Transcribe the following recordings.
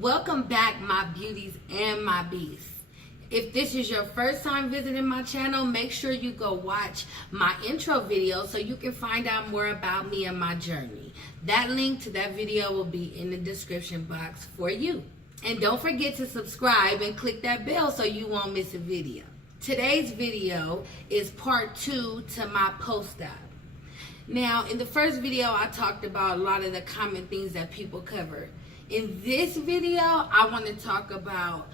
Welcome back, my beauties and my beasts. If this is your first time visiting my channel, make sure you go watch my intro video so you can find out more about me and my journey. That link to that video will be in the description box for you. And don't forget to subscribe and click that bell so you won't miss a video. Today's video is part 2 to my post-op. Now, in the first video, I talked about a lot of the common things that people cover. In this video, I want to talk about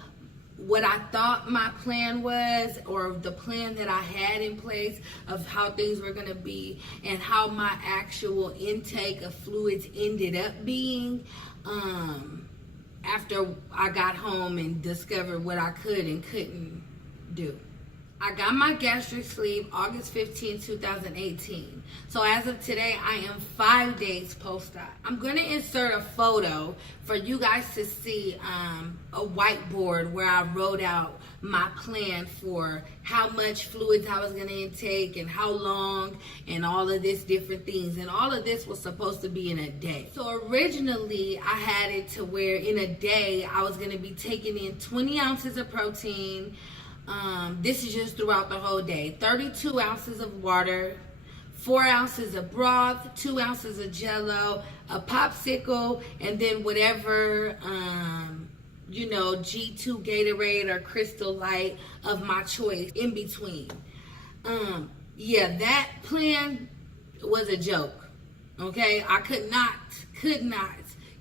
what I thought my plan was, or the plan that I had in place of how things were going to be, and how my actual intake of fluids ended up being after I got home and discovered what I could and couldn't do. I got my gastric sleeve August 15, 2018. So as of today, I am 5 days post-op. I'm going to insert a photo for you guys to see a whiteboard where I wrote out my plan for how much fluids I was going to intake and how long and all of this different things. And all of this was supposed to be in a day. So originally, I had it to where in a day, I was going to be taking in 20 ounces of protein. This is just throughout the whole day. 32 ounces of water, 4 ounces of broth, 2 ounces of Jello, a popsicle, and then whatever, G2 Gatorade or Crystal Light of my choice in between. Yeah, that plan was a joke. Okay, I could not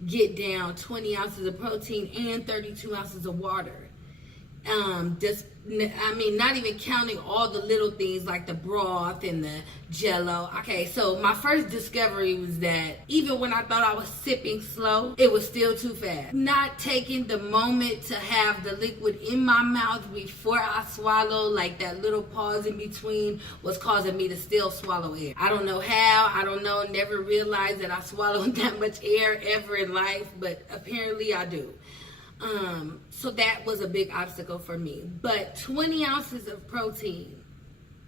get down 20 ounces of protein and 32 ounces of water. Not even counting all the little things like the broth and the Jello. Okay, so my first discovery was that even when I thought I was sipping slow, it was still too fast. Not taking the moment to have the liquid in my mouth before I swallow, like that little pause in between, was causing me to still swallow air. I don't know how, never realized that I swallowed that much air ever in life, but apparently I do. So that was a big obstacle for me. But 20 ounces of protein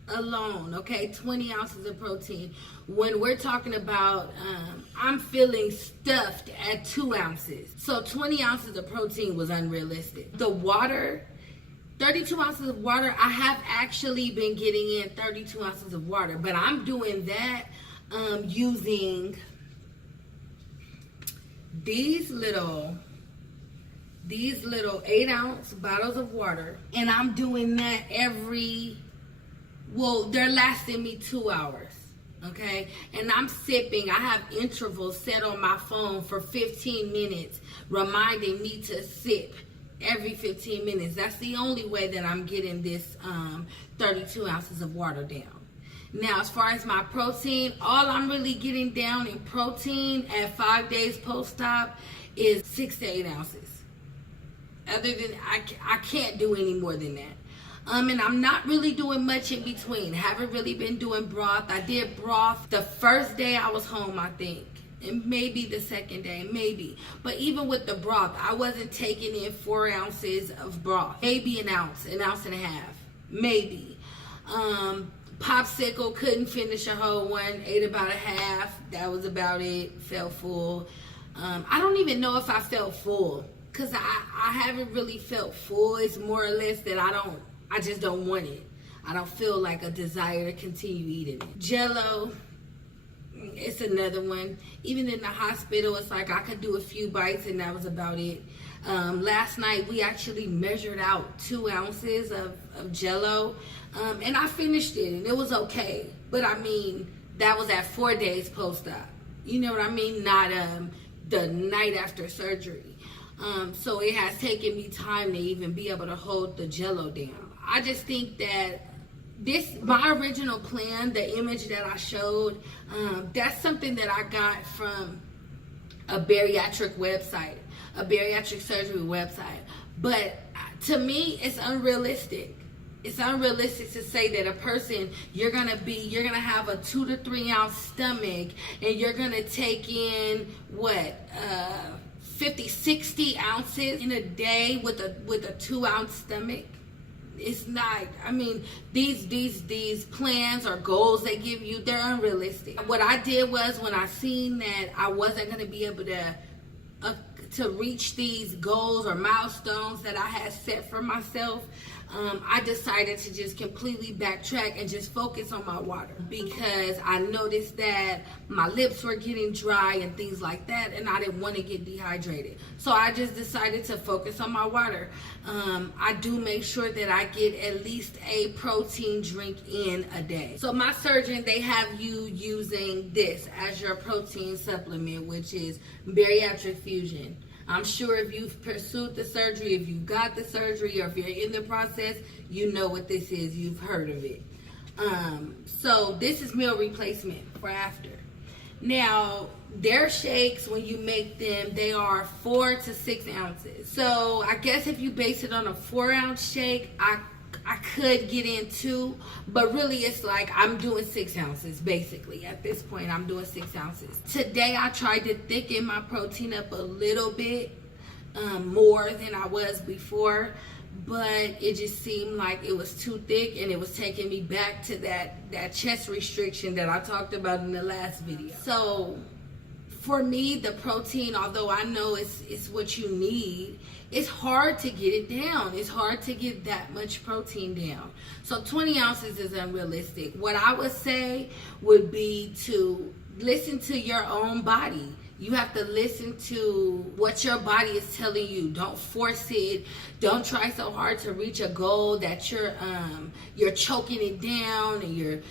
alone, okay, 20 ounces of protein. When we're talking about, I'm feeling stuffed at 2 ounces. So 20 ounces of protein was unrealistic. The water, 32 ounces of water, I have actually been getting in 32 ounces of water, but I'm doing that using these little 8-ounce bottles of water, and I'm doing that they're lasting me 2 hours, okay? And I'm sipping. I have intervals set on my phone for 15 minutes, reminding me to sip every 15 minutes. That's the only way that I'm getting this 32 ounces of water down. Now, as far as my protein, all I'm really getting down in protein at 5 days post-op is 6 to 8 ounces. Other than, I can't do any more than that. And I'm not really doing much in between. Haven't really been doing broth. I did broth the first day I was home, I think. And maybe the second day, maybe. But even with the broth, I wasn't taking in 4 ounces of broth. Maybe an ounce and a half. Maybe. Popsicle, couldn't finish a whole one. Ate about a half. That was about it. Felt full. I don't even know if I felt full, because I haven't really felt full. It's more or less that I just don't want it. I don't feel like a desire to continue eating it. Jello, it's another one. Even in the hospital, it's like I could do a few bites and that was about it. Last night, we actually measured out 2 ounces of Jello, and I finished it, and it was okay. But that was at 4 days post-op. You know what I mean? Not the night after surgery. So it has taken me time to even be able to hold the Jello down. I just think that my original plan, the image that I showed, that's something that I got from a bariatric website, a bariatric surgery website. But to me, it's unrealistic. It's unrealistic to say that a person, you're gonna have a 2 to 3 ounce stomach, and you're gonna take in 50, 60 ounces in a day with a 2 ounce stomach. It's not, these plans or goals they give you, they're unrealistic. What I did was, when I seen that I wasn't going to be able to to reach these goals or milestones that I had set for myself, I decided to just completely backtrack and just focus on my water, because I noticed that my lips were getting dry and things like that, and I didn't want to get dehydrated. So I just decided to focus on my water. I do make sure that I get at least a protein drink in a day. So my surgeon, they have you using this as your protein supplement, which is Bariatric Fusion. I'm sure if you've pursued the surgery, if you got the surgery, or if you're in the process, you know what this is. You've heard of it. So this is meal replacement for after. Now, their shakes, when you make them, they are 4 to 6 ounces. So I guess if you base it on a 4-ounce shake, I could get in 2, but really it's like I'm doing 6 ounces basically. At this point, I'm doing 6 ounces. Today, I tried to thicken my protein up a little bit more than I was before, but it just seemed like it was too thick, and it was taking me back to that chest restriction that I talked about in the last video. So for me, the protein, although I know it's what you need, it's hard to get it down. It's hard to get that much protein down. So 20 ounces is unrealistic. What I would say would be to listen to your own body. You have to listen to what your body is telling you. Don't force it. Don't try so hard to reach a goal that you're choking it down and you're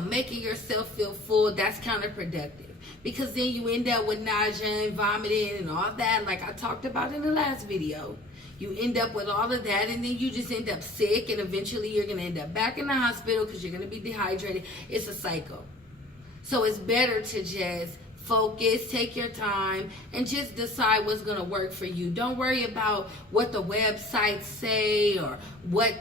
making yourself feel full. That's counterproductive, because then you end up with nausea and vomiting and all that, like I talked about in the last video. You end up with all of that, and then you just end up sick, and eventually you're going to end up back in the hospital because you're going to be dehydrated. It's a cycle. So it's better to just focus, take your time, and just decide what's going to work for you. Don't worry about what the websites say, or what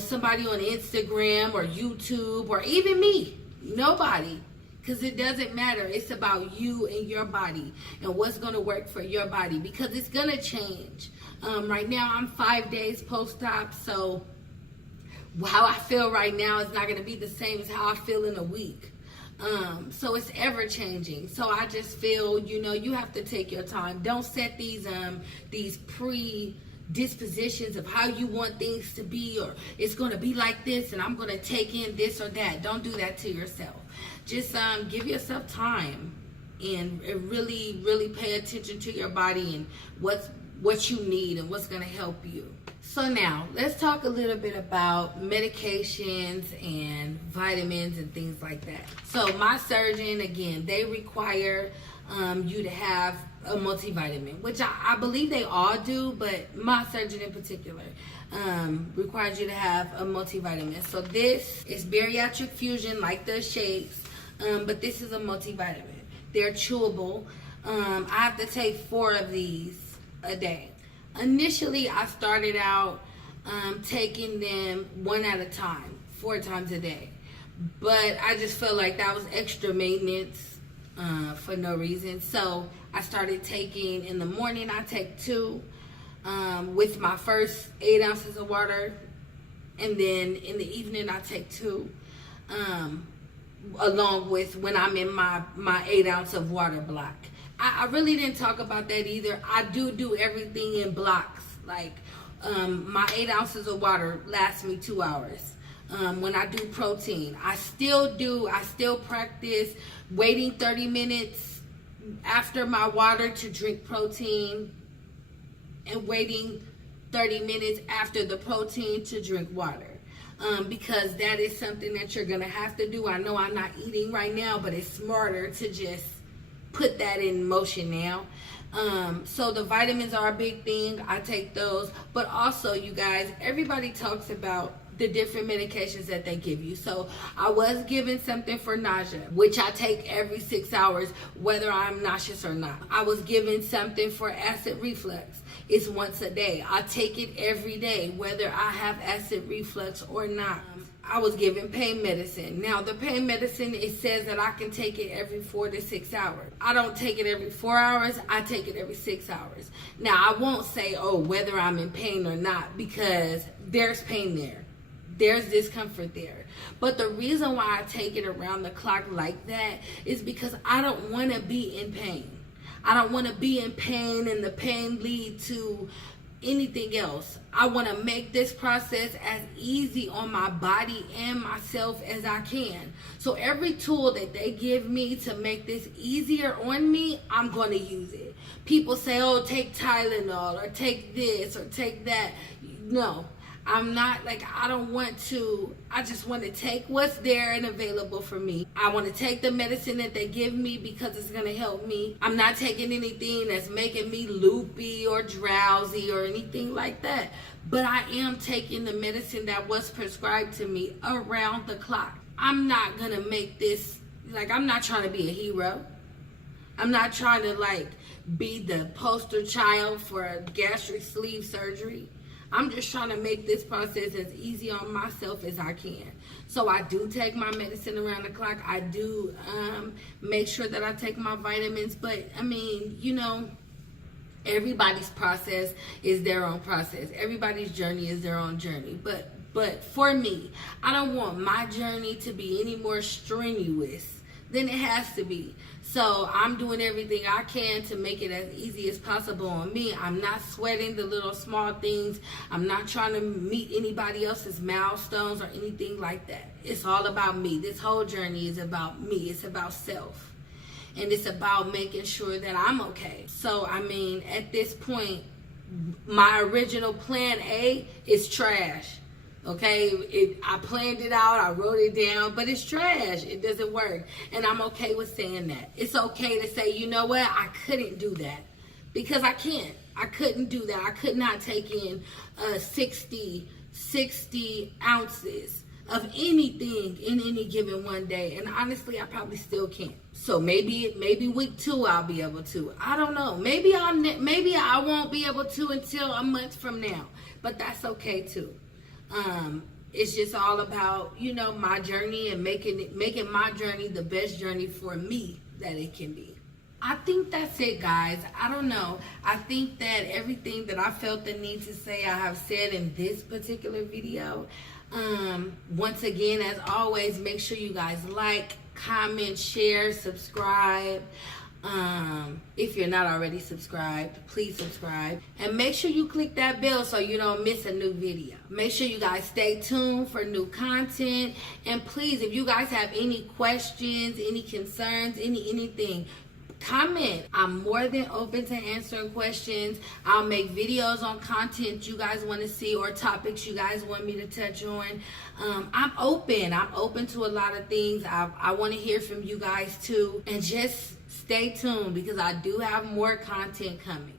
somebody on Instagram or YouTube, or even me. Nobody. Because it doesn't matter. It's about you and your body and what's going to work for your body, because it's going to change. Right now, I'm 5 days post-op, so how I feel right now is not going to be the same as how I feel in a week. So it's ever changing. So I just feel, you have to take your time. Don't set these predispositions of how you want things to be, or it's going to be like this and I'm going to take in this or that. Don't do that to yourself. Just give yourself time and really, really pay attention to your body and what you need and what's going to help you. So now, let's talk a little bit about medications and vitamins and things like that. So my surgeon, again, they require you to have a multivitamin, which I believe they all do, but my surgeon in particular requires you to have a multivitamin. So this is Bariatric Fusion, like the shakes, but this is a multivitamin. They're chewable. I have to take 4 of these a day. Initially, I started out taking them 1 at a time, 4 times a day. But I just felt like that was extra maintenance for no reason. So I started taking, in the morning, I take 2 with my first 8 ounces of water. And then in the evening, I take 2 along with when I'm in my 8 ounce of water block. I really didn't talk about that either. I do everything in blocks. Like my 8 ounces of water lasts me 2 hours. When I do protein, I still practice waiting 30 minutes after my water to drink protein, and waiting 30 minutes after the protein to drink water. Because that is something that you're gonna have to do. I know I'm not eating right now, but it's smarter to just put that in motion now. So the vitamins are a big thing. I take those. But also, you guys, everybody talks about the different medications that they give you. So I was given something for nausea, which I take every 6 hours, whether I'm nauseous or not. I was given something for acid reflux. It's once a day. I take it every day, whether I have acid reflux or not. I was given pain medicine. Now, the pain medicine, it says that I can take it every 4 to 6 hours. I don't take it every 4 hours. I take it every 6 hours. Now, I won't say, whether I'm in pain or not, because there's pain there. There's discomfort there. But the reason why I take it around the clock like that is because I don't want to be in pain. I don't want to be in pain and the pain lead to anything else. I want to make this process as easy on my body and myself as I can. So every tool that they give me to make this easier on me, I'm going to use it. People say, oh, take Tylenol or take this or take that. No, I'm not, like, I don't want to. I just want to take what's there and available for me. I want to take the medicine that they give me because it's going to help me. I'm not taking anything that's making me loopy or drowsy or anything like that. But I am taking the medicine that was prescribed to me around the clock. I'm not going to make this, like, I'm not trying to be a hero. I'm not trying to, like, be the poster child for gastric sleeve surgery. I'm just trying to make this process as easy on myself as I can. So I do take my medicine around the clock. I do make sure that I take my vitamins. But, I mean, you know, everybody's process is their own process. Everybody's journey is their own journey. But for me, I don't want my journey to be any more strenuous than it has to be. So I'm doing everything I can to make it as easy as possible on me. I'm not sweating the little small things. I'm not trying to meet anybody else's milestones or anything like that. It's all about me. This whole journey is about me. It's about self. And it's about making sure that I'm okay. So, I mean, at this point, my original plan A is trash. Okay, I planned it out, I wrote it down, but it's trash. It doesn't work. And I'm okay with saying that. It's okay to say, you know what, I couldn't do that. Because I can't. I couldn't do that. I could not take in 60 ounces of anything in any given one day. And honestly, I probably still can't. So maybe week 2 I'll be able to. I don't know. Maybe I won't be able to until a month from now. But that's okay too. It's just all about, you know, my journey and making my journey the best journey for me that it can be. I think that's it, guys. I don't know. I think that everything that I felt the need to say, I have said in this particular video. Once again, as always, make sure you guys like, comment, share, subscribe. If you're not already subscribed, please subscribe. And make sure you click that bell so you don't miss a new video. Make sure you guys stay tuned for new content. And please, if you guys have any questions, any concerns, anything, comment. I'm more than open to answering questions. I'll make videos on content you guys want to see or topics you guys want me to touch on. I'm open to a lot of things. I want to hear from you guys too. And just stay tuned because I do have more content coming.